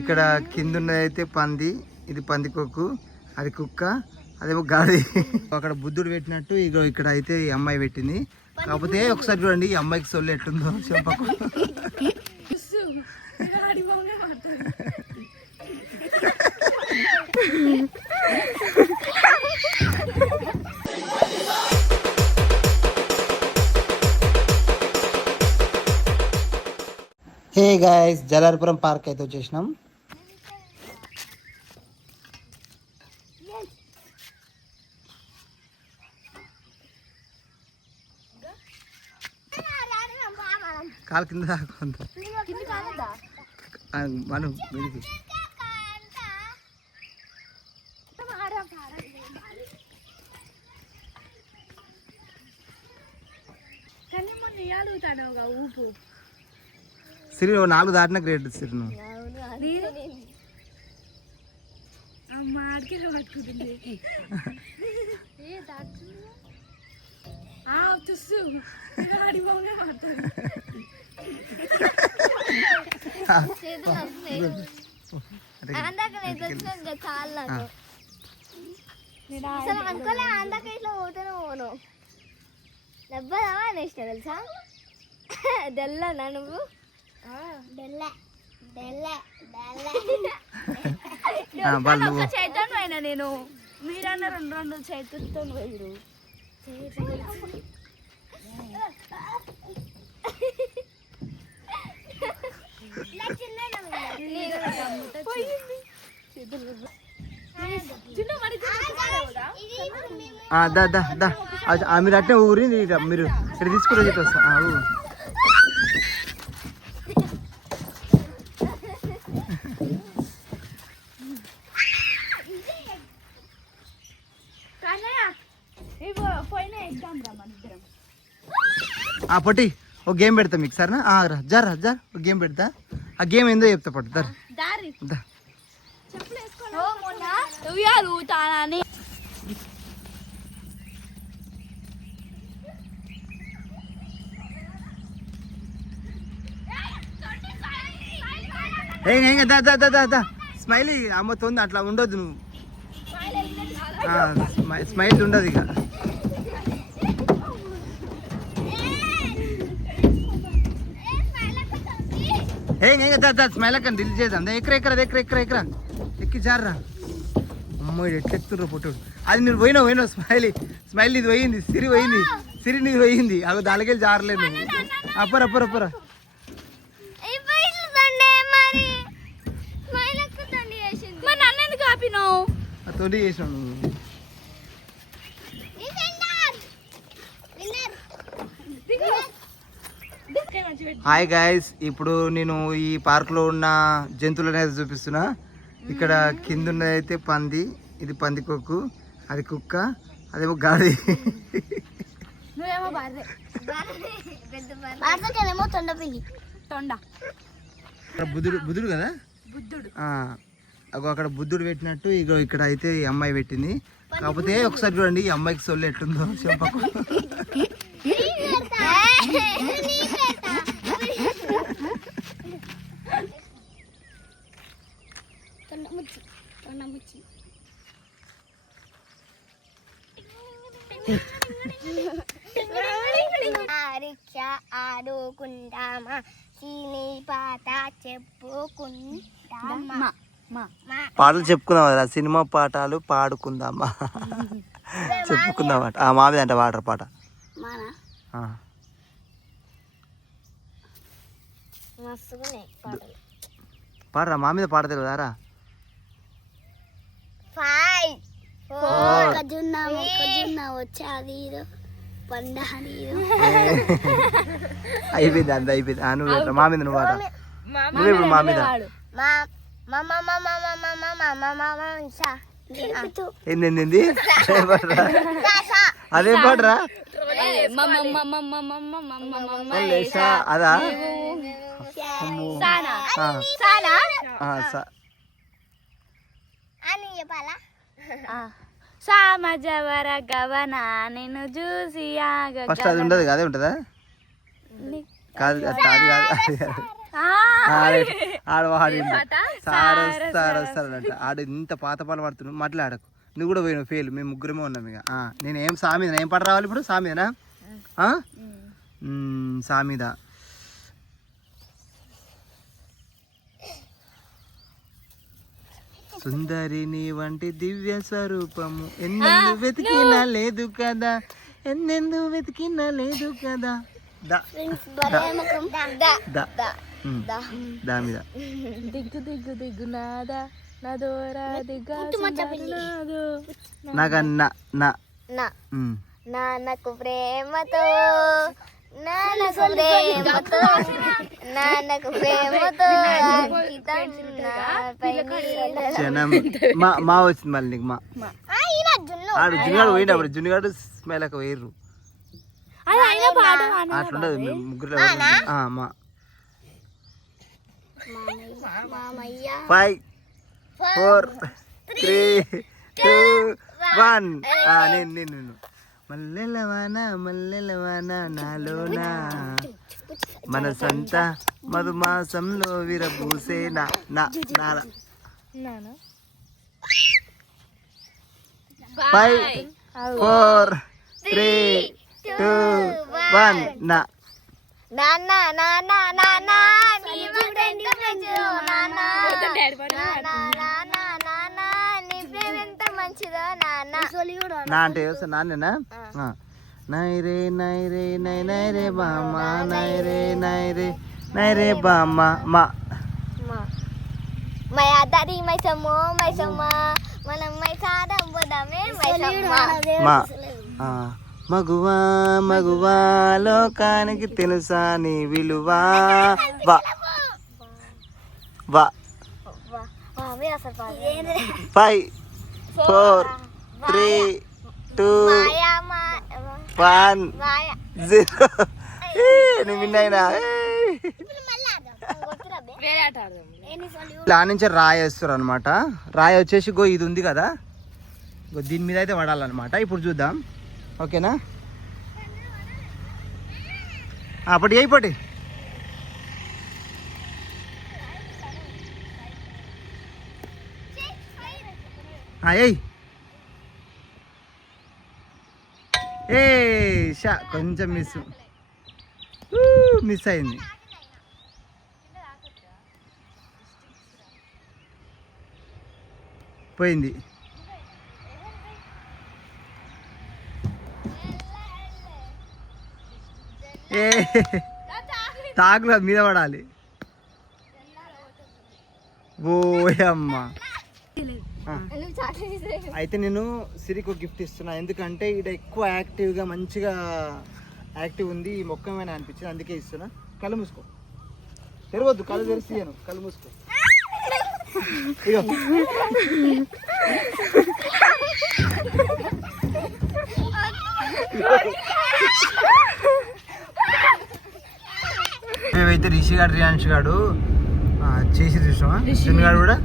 ఇక్కడ కింద ఉన్నదైతే పంది, ఇది పందికొక్కు, అది కుక్క, అదేమో గాడి. అక్కడ బుద్ధుడు పెట్టినట్టు ఇగో ఇక్కడ అయితే ఈ అమ్మాయి పెట్టింది. కాకపోతే ఒకసారి చూడండి ఈ అమ్మాయికి సొల్లు ఎట్టుందో చెప్పకు. హే గాయ్స్, జలార్పురం పార్క్ అయితే వచ్చేసినాం. కాలు కింద దాకుందా మనం మీదికి. ఊపు సిరి 4 దాటిన గ్రేట్ సిరి. నువ్వు తెలుసా దెల్లనా నువ్వు చేతుతో అయినా నేను మీరన్న 2 చేతులతో పోయిరు. మీరు అట్నే ఊరి మీరు ఇక్కడ తీసుకుని చెప్పి వస్తా. పొట్టి ఒక గేమ్ పెడతా మీకు సరేనా? జరా ఒక గేమ్ పెడతా. ఆ గేమ్ ఏందో చెప్తా పట్టు దా. స్మైలీ అమ్మతోంది అట్లా ఉండొద్దు నువ్వు. స్మైల్ ఉండదు ఇక. స్మైల్ అక్కడ రిలీజ్ చేద్దాం. ఎక్కడ ఎక్కి జారా. అమ్మో ఎట్లా ఎక్కుతుర్రో పొట్టుడు. అది నువ్వు పోయినావు స్మైల్ ఇది పోయింది, సిరి నీది పోయింది. అవి దానికెళ్ళి జారలేదు నువ్వు. అప్పరా తొలి చేసావు నువ్వు. హాయ్ గాయస్, ఇప్పుడు నేను ఈ పార్క్ లో ఉన్న జంతువులను అయితే చూపిస్తున్నా. ఇక్కడ కింద ఉన్నదైతే పంది, ఇది పందికొక్కు, అది కుక్క, అదేమో గాడి. బుద్ధుడు కదా. అక్కడ బుద్ధుడు పెట్టినట్టు ఇగో ఇక్కడ అయితే ఈ అమ్మాయి పెట్టింది. కాకపోతే ఒకసారి చూడండి ఈ అమ్మాయికి సొల్లు ఎట్టుందో చెప్పకు. ఆడుకుందామా సినీ పాట చెప్పుకుందామా. పాటలు చెప్పుకుందామా, సినిమా పాటలు పాడుకుందామా, చెప్పుకుందామట. మామిది అంట వాటర్ పాట. పాడరా మా మీద పాడతారు కదారా. అయిపోయింది అంత అయిపోయింది. నువ్వు మా మీద నువ్వు పాట. నువ్వు ఇప్పుడు మా మీద ఏంది అదేం పాడరా. అదా సామజవర గవన నిన్ను చూసి ఫస్ట్ అది ఉండదు అదే ఉంటుందా? కాదు కాదు ఆడ వాడిండు సార్ వస్తారంట ఆడ ఇంత పాత పాలు పడుతున్నావు మాట్లాడకు నువ్వు కూడా పోయినావు ఫెయిల్ మేము ముగ్గురమే ఉన్నాం ఇక నేను ఏం సామీద ఏం పాట రావాలి ఇప్పుడు సామీదనా సామీద సుందరి నీ వంటి దివ్య స్వరూపము ఎన్నెందు వెతికినా లేదు కదా ఎన్నెందు వెతికినా లేదు కదా దామిద దిగ్గు దిగ్గు దిగ్గు నాదా నదోరా నాన్నకు ప్రేమతో నాన్నకు ప్రేమతో నాన్నకు ప్రేమతో మా వచ్చింది మళ్ళీ నీకు మా ఆడు జున్నుగాడు పోయిండు అప్పుడు జున్నుగాడు స్మైల్ అక్క వేయరు అట్లుండదు మేము ముగ్గురు మా 5 4 3 2 1 నేను మల్లెలవాన నాలోనా మనసంతా మధుమాసంలో విరబూసే నా 5 4 3 2 1 నాన్న నాన్న నాన్న నీ ప్రేమ మంచిదో నాన్న నాన్న నాన్న నీ ప్రేమ ఎంత మంచిదో నాన్న నా అంటే నాన్నేనా నైరే నైరే నై నైరే బామ్మ నైరే నైరే నైరే బామ్మ మా మై ఆదారి మై సమ్మో మై సమ్మ మనం మై సాదం బోదమే మై సమ్మ మా మగువా మగువా లోకానికి తెలుసా నీ విలువా వా వా 5 4 3 2 1 0 నువ్వు విన్నాయినా ఇలా నుంచి రాయి వేస్తారు అనమాట రాయి వచ్చేసి గో ఇది ఉంది కదా గో దీని మీద అయితే పడాలన్నమాట ఇప్పుడు చూద్దాం ఓకేనా అప్పటి అయిపోటి అయ్యి ఏ షా కొంచెం మిస్ అయింది పోయింది ఏ తాకులో మీద పడాలి ఓయమ్మ అయితే నేను సిరికి గిఫ్ట్ ఇస్తున్నా ఎందుకంటే ఇక్కడ ఎక్కువ యాక్టివ్గా మంచిగా యాక్టివ్ ఉంది ఈ మొక్కమైన అనిపించింది అందుకే ఇస్తున్నా కళ్ళు మూసుకో తెరవద్దు కళ్ళు తెరిస్తాను కళ్ళు మూసుకో ఇగో మేమైతే రిషి గారు రియాన్ష్ గారు చేసి చూసామా రిషి గారు కూడా